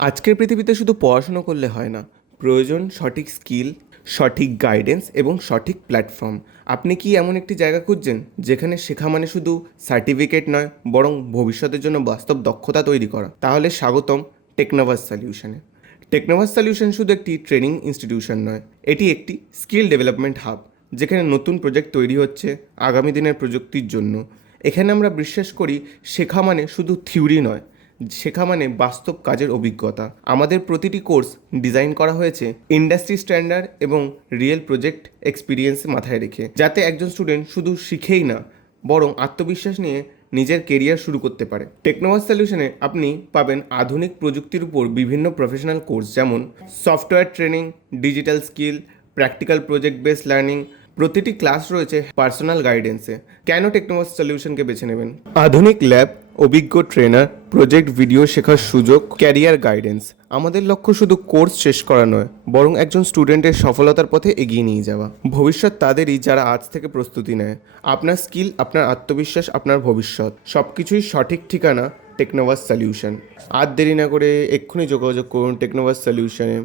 আজকের পৃথিবীতে শুধু পড়াশুনো করলে হয় না, প্রয়োজন সঠিক স্কিল, সঠিক গাইডেন্স এবং সঠিক প্ল্যাটফর্ম। আপনি কি এমন একটি জায়গা খুঁজছেন যেখানে শেখা মানে শুধু সার্টিফিকেট নয়, বরং ভবিষ্যতের জন্য বাস্তব দক্ষতা তৈরি করা? তাহলে স্বাগতম টেকনোভাস সলিউশনে। টেকনোভাস সলিউশন শুধু একটি ট্রেনিং ইনস্টিটিউশন নয়, এটি একটি স্কিল ডেভেলপমেন্ট হাব, যেখানে নতুন প্রজেক্ট তৈরি হচ্ছে আগামী দিনের প্রযুক্তির জন্য। এখানে আমরা বিশ্বাস করি শেখা মানে শুধু থিওরি নয়, শেখা মানে বাস্তব কাজের অভিজ্ঞতা। আমাদের প্রতিটি কোর্স ডিজাইন করা হয়েছে ইন্ডাস্ট্রি স্ট্যান্ডার্ড এবং রিয়েল প্রজেক্ট এক্সপিরিয়েন্স মাথায় রেখে, যাতে একজন স্টুডেন্ট শুধু শিখেই না, বরং আত্মবিশ্বাস নিয়ে নিজের কেরিয়ার শুরু করতে পারে। টেকনোভাস সলিউশনে আপনি পাবেন আধুনিক প্রযুক্তির উপর বিভিন্ন প্রফেশনাল কোর্স, যেমন software training, digital skill, practical project based learning. প্রতিটি ক্লাস রয়েছে পার্সোনাল গাইডেন্সে। কেন টেকনোভাস সলিউশনকে বেছে নেবেন? আধুনিক ল্যাব, অভিজ্ঞ ট্রেনার, প্রজেক্ট ভিডিও শেখার সুযোগ, ক্যারিয়ার গাইডেন্স। আমাদের লক্ষ্য শুধু কোর্স শেষ করা নয়, বরং একজন স্টুডেন্টের সফলতার পথে এগিয়ে নিয়ে যাওয়া। ভবিষ্যৎ তাদেরই যারা আজ থেকে প্রস্তুতি নেয়। আপনার স্কিল, আপনার আত্মবিশ্বাস, আপনার ভবিষ্যৎ, সব কিছুই সঠিক ঠিকানা টেকনোভাস সলিউশন। আর দেরি না করে এক্ষুনি যোগাযোগ করুন টেকনোভাস সলিউশনে।